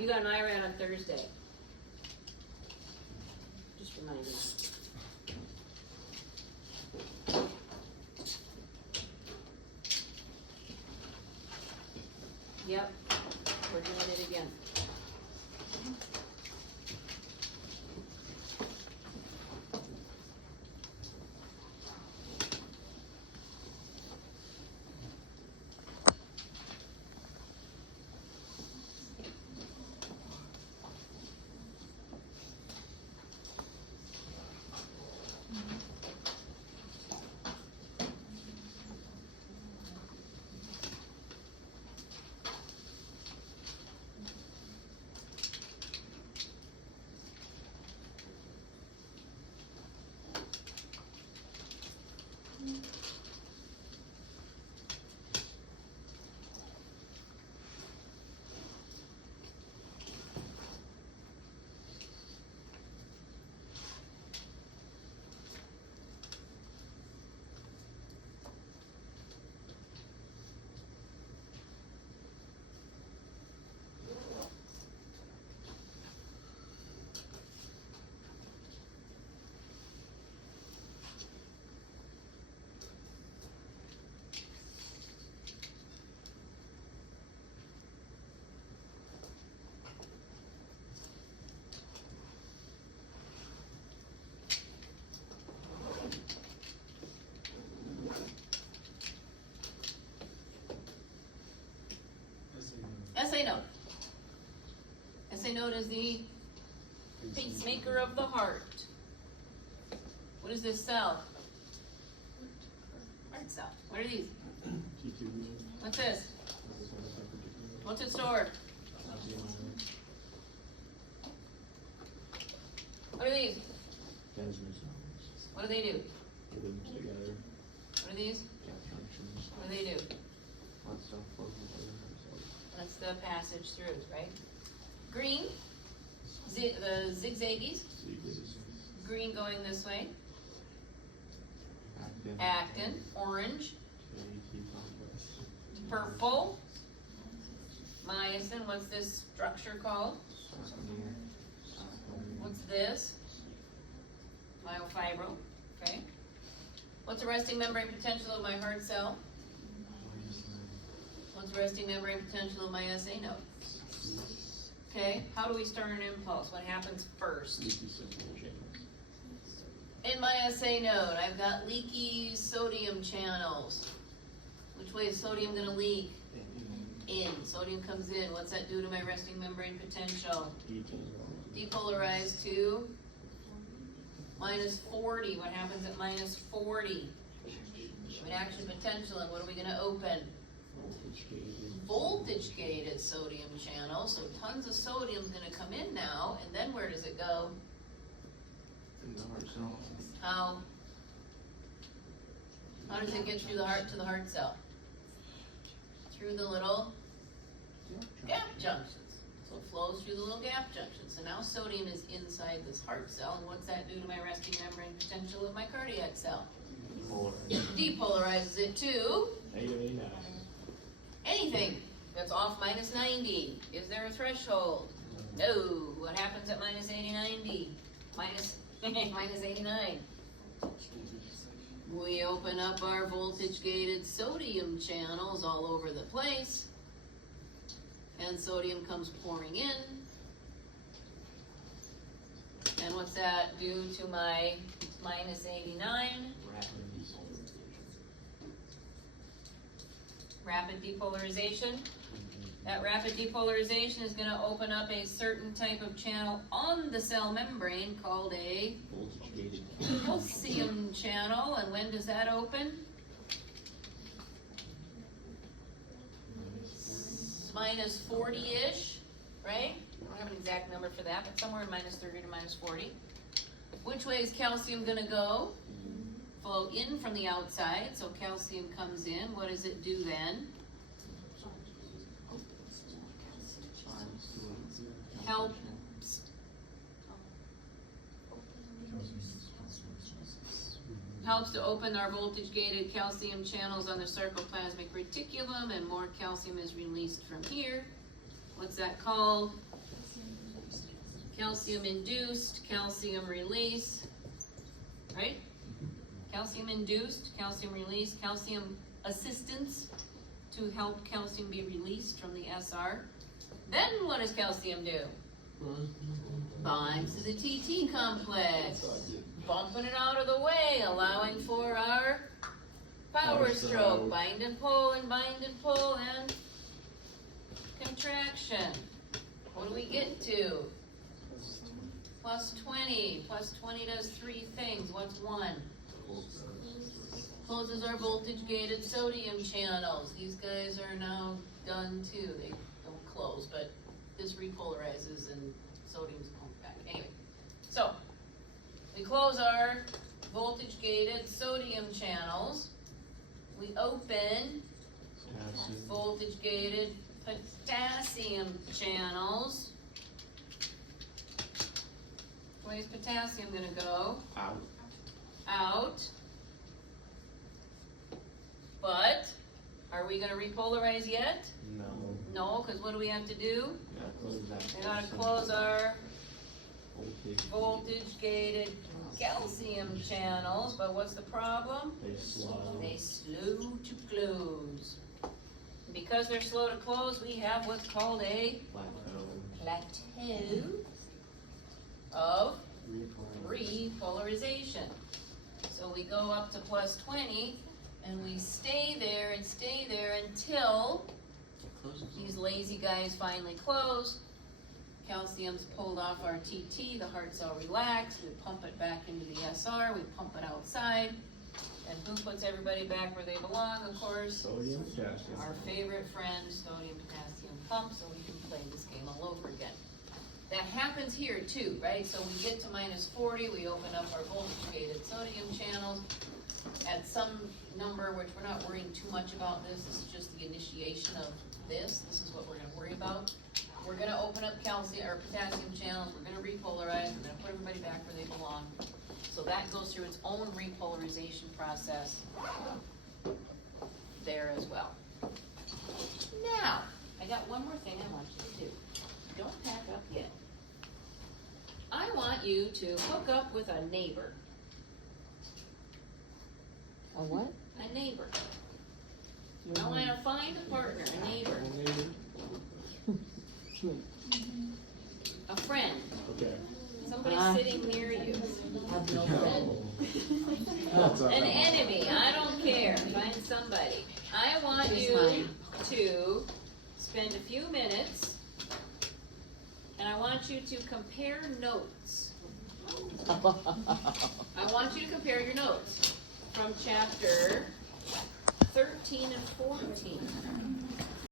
You got an IRAD on Thursday. Just reminding you. Yep, we're doing it again. Essay note. Essay note is the pacemaker of the heart. What is this cell? Heart cell. What are these? What's this? What's it stored? What are these? What do they do? What are these? What do they do? That's the passage through, right? Green, the zigzaggies. Green going this way. Actin. Orange. Purple. Myosin. What's this structure called? What's this? Myofibro. Okay. What's the resting membrane potential of my heart cell? What's the resting membrane potential of my SA node? Okay, how do we start an impulse? What happens first? In my SA node, I've got leaky sodium channels. Which way is sodium going to leak? In. Sodium comes in. What's that do to my resting membrane potential? Depolarize to minus 40. What happens at minus 40? Reaction potential, and what are we going to open? Voltage gated sodium channel, so tons of sodium is going to come in now, and then where does it go? In the heart cell. How does it get through the heart to the heart cell? Through the little gap junctions. So it flows through the little gap junctions. So now sodium is inside this heart cell, and what's that do to my resting membrane potential of my cardiac cell? Depolarizes it to anything that's off minus 90. Is there a threshold? No. What happens at minus 80-90? Minus 89. We open up our voltage-gated sodium channels all over the place, and sodium comes pouring in. And what's that do to my minus 89? Rapid depolarization. That rapid depolarization is going to open up a certain type of channel on the cell membrane called a calcium channel. And when does that open? Minus 40-ish, right? I don't have an exact number for that, but somewhere in minus 30 to minus 40. Which way is calcium going to go? Flow in from the outside, so calcium comes in. What does it do then? Helps to open our voltage-gated calcium channels on the sarcoplasmic reticulum, and more calcium is released from here. What's that called? calcium induced, calcium release, right? Calcium induced, calcium release, calcium assistance to help calcium be released from the SR. Then what does calcium do? Binds to the TT complex, bumping it out of the way, allowing for our power stroke, bind and pull and contraction. What do we get to? Plus 20. Plus 20 does three things. What's one? Closes our voltage gated sodium channels. These guys are now done too. They don't close, but this repolarizes and sodium's pumped back. Anyway, so we close our voltage gated sodium channels. We open voltage gated potassium channels. Where's potassium gonna go? Out. But are we gonna repolarize yet? No, because what do we have to do? We gotta close our voltage gated calcium channels, but what's the problem? They slow to close. Because they're slow to close, we have what's called a plateau of repolarization. So we go up to plus 20 and we stay there until these lazy guys finally close. Calcium's pulled off our TT, the heart's all relaxed, we pump it back into the SR, we pump it outside, and who puts everybody back where they belong, of course? Sodium, potassium. Our favorite friend, sodium potassium pump, so we can play this game all over again. That happens here too, right? So we get to minus 40, we open up our voltage gated sodium channels. At some number, which we're not worrying too much about this is just the initiation of this. This is what we're gonna worry about. We're gonna open up calcium or potassium channels, we're gonna repolarize, we're gonna put everybody back where they belong. So that goes through its own repolarization process there as well. Now, I got one more thing I want you to do. Don't pack up yet. I want you to hook up with a neighbor. A what? A neighbor. I want to find a partner, a neighbor, a friend, Okay. somebody sitting near you. Have no friend. An enemy, I don't care, find somebody. I want Choose you mine. to spend a few minutes and I want you to compare notes. I want you to compare your notes from chapter 13 and 14.